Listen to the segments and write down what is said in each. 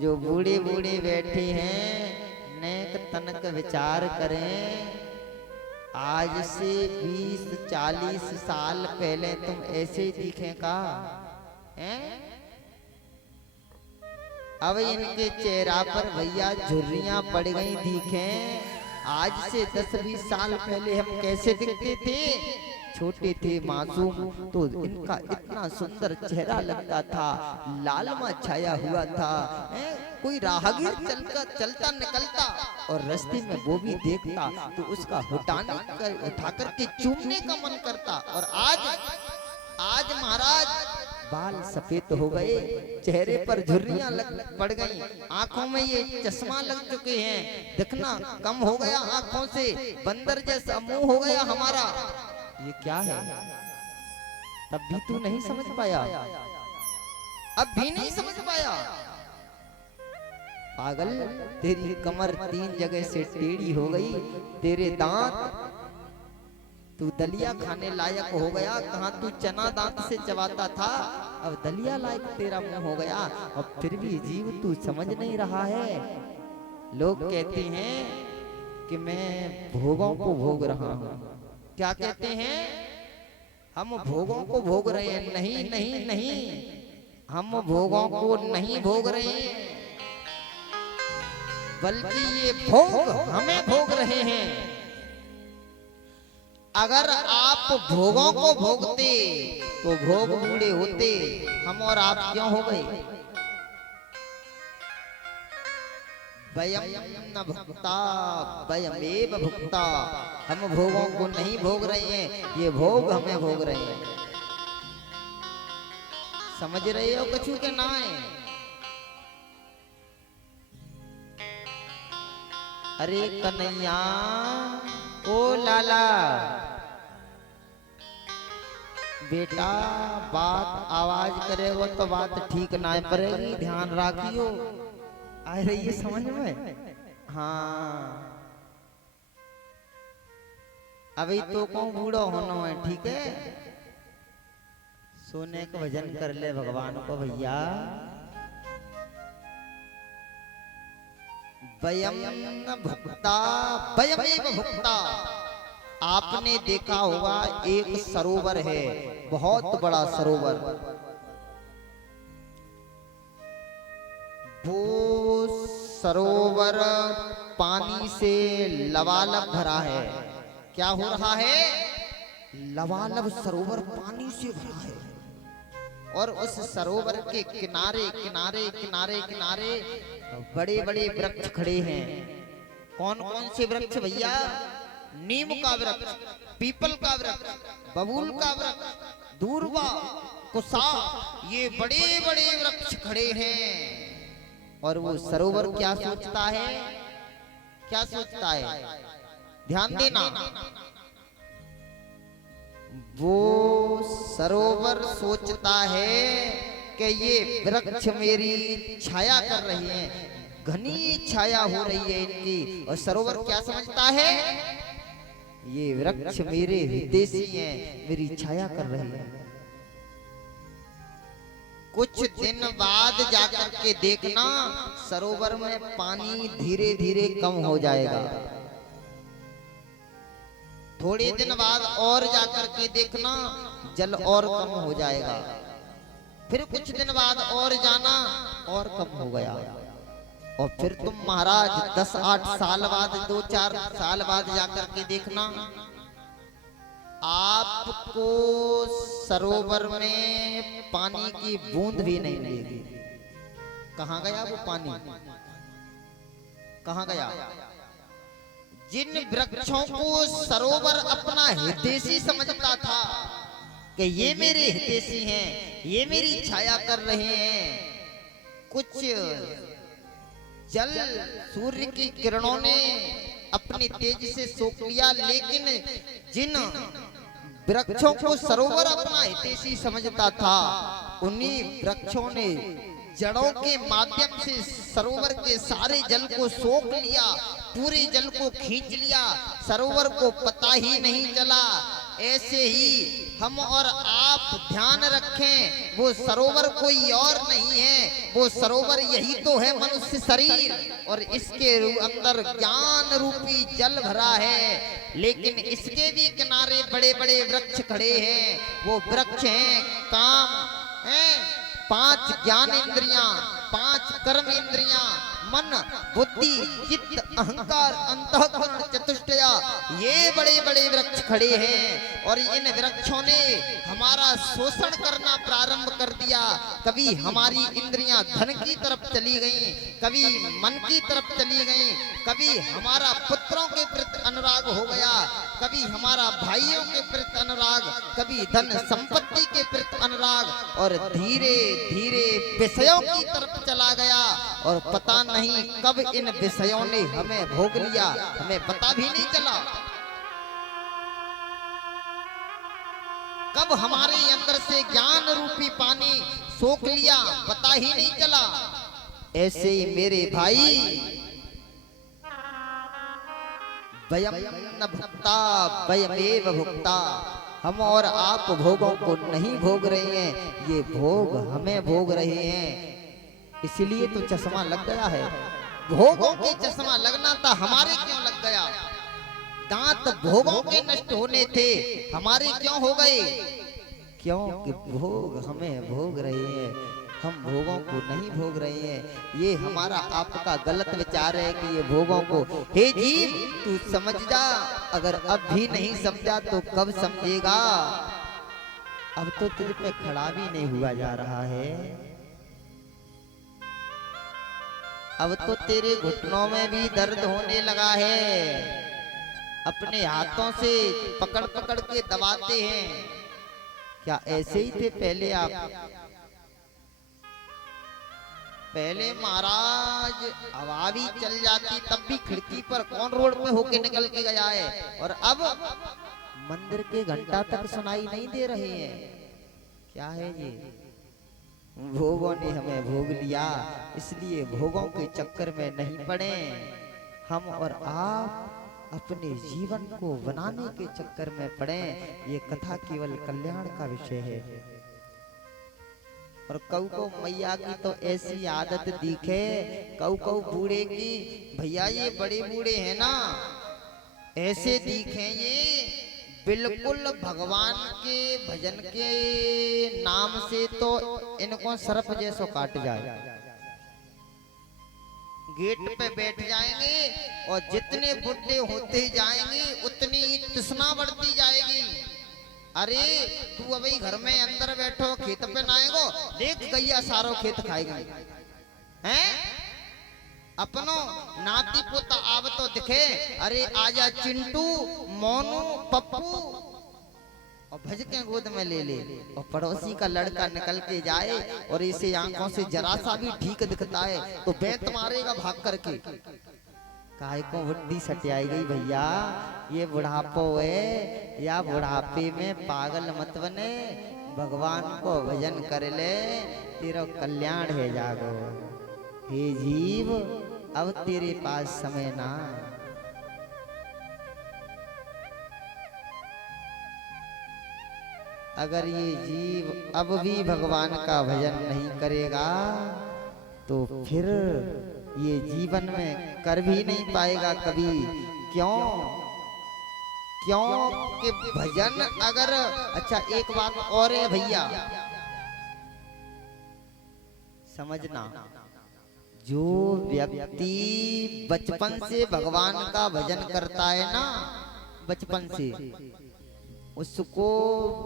जो बूढ़े बूढ़े बैठे हैं नेक तनक विचार करें। आज से 20-40 साल पहले तुम ऐसे ही दिखे का हैं? अब इनके चेहरा पर भैया झुर्रियां पड़ गई दिखें। आज से 10-20 साल पहले हम कैसे दिखते थे? छोटे थे मासूम, तो इनका इतना सुंदर चेहरा लगता था, लालमा छाया हुआ था। कोई राहगीर चलता निकलता और रास्ते में वो भी देखता तो उसका उठा करके चूमने का मन करता। और आज महाराज बाल सफेद हो गए, चेहरे पर झुर्रियां पड़ गई, आंखों में ये चश्मा लग चुके हैं, दिखना कम हो गया आंखों से, बंदर जैसा मुंह हो गया हमारा। ये क्या है? तब भी तू नहीं समझ पाया? अब भी नहीं समझ पाया? पागल, तेरी कमर 3 जगह से टेढ़ी हो गई, तेरे दांत, तू दलिया खाने लायक हो गया। कहाँ तू चना दांत से चबाता था, अब दलिया लायक तेरा मुंह हो गया। और फिर भी जीव तू समझ नहीं रहा है। लोग कहते हैं कि मैं भोगों को भोग रहा हूँ। क्या कहते हैं? हम भोगों को भोग रहे हैं। नहीं नहीं नहीं, हम भोगों को नहीं भोग रहे हैं, बल्कि ये भोग हमें भोग रहे हैं। अगर आप भोगों को भोगते तो भोग बूढ़े होते, हम और आप क्यों हो गए? वयम न भुक्ता वयमेव भुक्ता, हम भोगों को नहीं भोग रहे हैं, ये भोग हमें भोग रहे हैं। समझ रहे हो कछु के ना है? अरे कन्हैया ओ लाला, बेटा बात आवाज करेगो तो बात ठीक ना पड़ेगी, ध्यान रखियो। आ रही है समझ में? हाँ, अभी तो कौन बूढ़ा होना है, ठीक है? सोने का भजन कर ले भगवान को भैया। वयम न भुक्ता वयमेव भुक्ता। आपने देखा होगा एक सरोवर है, बहुत बड़ा सरोवर, वो सरोवर पानी से लबालब भरा है। क्या हो रहा है? लबालब सरोवर पानी से भरा है। और उस सरोवर के किनारे किनारे किनारे किनारे बड़े बड़े वृक्ष खड़े हैं। कौन कौन से वृक्ष भैया? नीम का वृक्ष, पीपल का वृक्ष, बबूल का वृक्ष, दूर्वा, कुसा, ये बड़े बड़े वृक्ष खड़े हैं। और वो सरोवर क्या सोचता है? क्या सोचता है? ध्यान देना, वो सरोवर सोचता है कि ये वृक्ष मेरी छाया कर रही हैं, घनी छाया हो रही है इनकी। और सरोवर क्या समझता है? ये वृक्ष मेरे हितैषी हैं, मेरी छाया कर रही है। कुछ दिन बाद जाकर के देखना सरोवर में पानी धीरे धीरे कम हो जाएगा। थोड़े दिन बाद और जाकर के देखना जल और कम हो जाएगा। फिर कुछ दिन बाद और जाना और कम हो गया। और फिर तुम महाराज 10-8 साल बाद, 2-4 साल बाद जाकर के देखना, आपको सरोवर में पानी की बूंद भी नहीं मिलेगी। कहाँ गया वो पानी? कहाँ गया? जिन वृक्षों को सरोवर अपना हितैषी समझता था कि ये मेरे हितैषी हैं, ये मेरी छाया कर रहे हैं, कुछ जल सूर्य की किरणों ने अपनी तेज से सोख लिया, लेकिन जिन वृक्षों को सरोवर अपना हितैषी समझता था, उन्हीं वृक्षों ने जड़ों के माध्यम से सरोवर के सारे जल को सोख लिया, पूरे जल को खींच लिया, सरोवर को पता ही नहीं चला। ऐसे ही हम और आप ध्यान रखें, वो सरोवर कोई और नहीं है, वो सरोवर यही तो है मनुष्य शरीर, और इसके अंदर ज्ञान रूपी जल भरा है। लेकिन इसके भी किनारे बड़े बड़े वृक्ष खड़े हैं। वो वृक्ष हैं काम, हैं 5 ज्ञान इंद्रियां, 5 कर्म इंद्रियां, मन बुद्धि चित्त अहंकार अंतःकरण चतुष्टया, ये बड़े बड़े वृक्ष खड़े हैं। और इन वृक्षों ने हमारा शोषण करना प्रारंभ कर दिया। कभी हमारी इंद्रियां धन की तरफ चली गईं, कभी मन की तरफ चली गईं, कभी हमारा पुत्रों के प्रति अनुराग हो गया, कभी हमारा भाइयों के प्रति अनुराग, कभी धन संपत्ति के प्रति अनुराग, और धीरे धीरे विषयों की तरफ चला गया। और पता नहीं कब इन विषयों ने हमें भोग लिया, हमें पता भी नहीं चला। कब हमारे अंदर से ज्ञान रूपी पानी सोख लिया, पता ही नहीं चला। ऐसे ही मेरे भाई, वयम न भुक्ता वयमेव भुक्ता, हम और आप भोगों को नहीं भोग रहे हैं, ये भोग हमें भोग रहे हैं। इसलिए तो चश्मा लग गया है। भोगों के चश्मा लगना था, हमारे क्यों लग गया? दांत भोगों के नष्ट होने थे, हमारे क्यों हो गए? क्योंकि भोग हमें भोग रहे हैं, हम भोगों को नहीं भोग रहे हैं। ये हमारा आपका गलत विचार है कि ये भोगों को, हे जीव तू समझ जा, अगर अब भी नहीं समझा तो कब समझेगा? अब तो तुझ पे खड़ा भी नहीं हुआ जा रहा है, अब तो तेरे घुटनों में भी दर्द होने लगा है। अपने हाथों से पकड़ पकड़ के दबाते हैं। क्या ऐसे ही थे पहले आप? पहले महाराज हवा भी चल जाती तब भी खिड़की पर कौन रोड पे होके निकल के गया है, और अब मंदिर के घंटा तक सुनाई नहीं दे रहे हैं। क्या है ये? भोगों ने हमें भोग लिया, इसलिए भोगों के चक्कर में नहीं पड़े। हम और आप अपने जीवन को बनाने के चक्कर में पड़े। ये कथा केवल कल्याण का विषय है। और कऊ को मैया की तो ऐसी आदत दिखे, कऊ कऊ बूढ़े की, भैया ये बड़े बूढ़े हैं ना, ऐसे दिखे ये बिल्कुल भगवान के भजन के नाम से तो इनको सर्प जैसो काट जाए। गेट पे बैठ जाएंगे और जितने बुढ़े होते जाएंगे उतनी तृष्णा बढ़ती जाएगी। अरे तू अभी घर में अंदर बैठो, खेत पे नाएगो, देख गैया सारो खेत खाएगी हैं। अपनो नाती पोता आव तो दिखे, अरे आजा चिंटू मोनू पप्पू, और भज के गोद में ले ले। और पड़ोसी का लड़का निकल के जाए और इसे आंखों से जरा सा भी ठीक दिखता है तो बेत मारेगा भाग करके। काय को बुढ़ी सटियाई गई भैया, ये बुढ़ापो है, या बुढ़ापे में पागल मत बने, भगवान को भजन कर ले, तेरा कल्याण है जागो। हे जीव अब तेरे पास समय ना, अगर ये जीव अब भी भगवान का भजन नहीं करेगा तो फिर ये जीवन में कर भी नहीं पाएगा कभी। क्यों? क्योंकि भजन अगर, अच्छा एक बात और है भैया समझना, जो व्यक्ति बचपन से भगवान का भजन करता है ना, बचपन से, उसको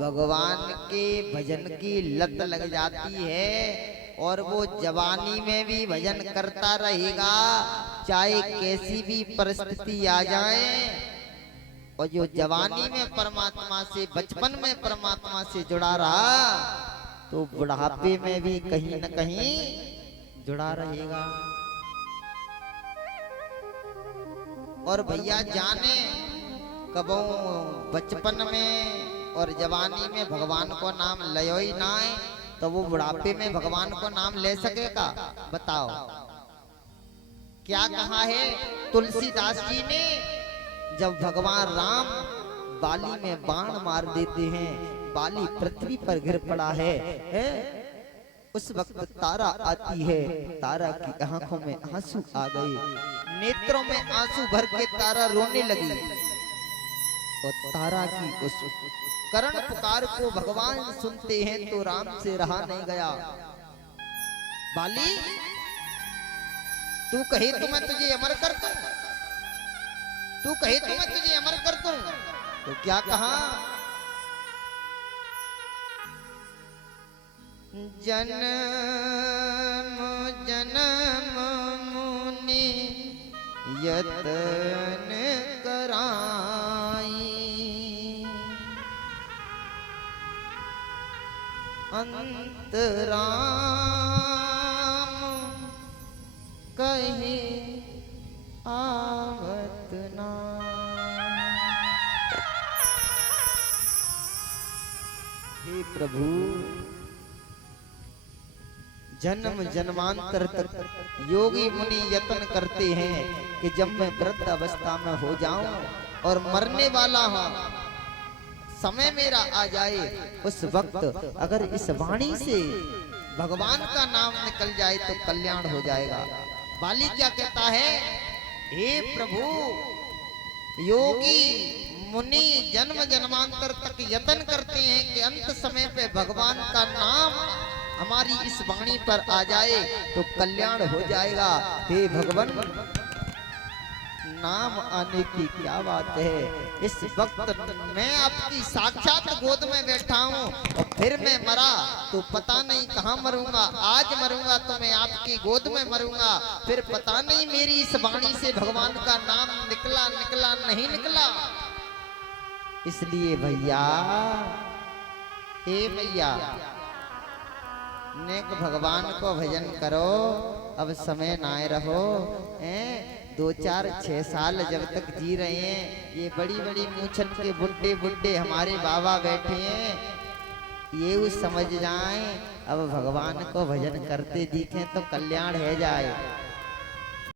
भगवान के भजन की लत लग जाती है और वो जवानी में भी भजन करता रहेगा, चाहे कैसी भी परिस्थिति आ जाए। और जो जवानी में परमात्मा से, बचपन में परमात्मा से जुड़ा रहा तो बुढ़ापे में भी कहीं न कहीं जुड़ा रहेगा। और भैया जाने कबो बचपन में और जवानी में भगवान को नाम लयो ही ना है तो वो बुढ़ापे में भगवान को नाम ले सकेगा? बताओ। क्या कहा है तुलसीदास जी ने, जब भगवान राम बाली में बाण मार देते हैं, बाली पृथ्वी पर गिर पड़ा है, उस वक्त तारा आती है। तारा की आंखों में आंसू आ गए, नेत्रों में आंसू भर के तारा रोने लगी। और तारा की उस करण पुकार को भगवान सुनते हैं तो राम से रहा नहीं गया। बाली, तू कहे तो मैं तुझे अमर कर दूं, तू कहे तो मैं तुझे अमर कर दूं। तो क्या कहा? जन्म जन्म मुनि यतन कराई, अंतराम कहे आवत ना। हे प्रभु, जन्म जन्मांतर तक योगी मुनि यत्न करते हैं कि जब मैं वृद्ध अवस्था में हो जाऊं और मरने वाला हूं, समय मेरा आ जाए, उस वक्त अगर इस वाणी से भगवान का नाम निकल जाए तो कल्याण हो जाएगा। बाली क्या कहता है? हे प्रभु, योगी मुनि जन्म जन्मांतर तक यत्न करते हैं कि अंत समय पे भगवान का नाम हमारी इस वाणी पर आ जाए तो कल्याण हो जाएगा। हे भगवान, नाम आने की क्या बात है। इस वक्त मैं आपकी साक्षात गोद में बैठा हूँ और फिर मैं मरा तो पता नहीं कहाँ मरूंगा। आज मरूंगा तो मैं आपकी गोद में मरूंगा, फिर पता नहीं मेरी इस वाणी से भगवान का नाम निकला निकला नहीं निकला। इसलिए भैया, हे भैया, नेक भगवान को भजन करो, अब समय ना रहो। 2 4 6 साल जब तक जी रहे हैं, ये बड़ी बड़ी मूछन के बुड्ढे बुड्ढे हमारे बाबा बैठे हैं, ये उस समझ जाएं अब भगवान को भजन करते दिखें तो कल्याण है जाए।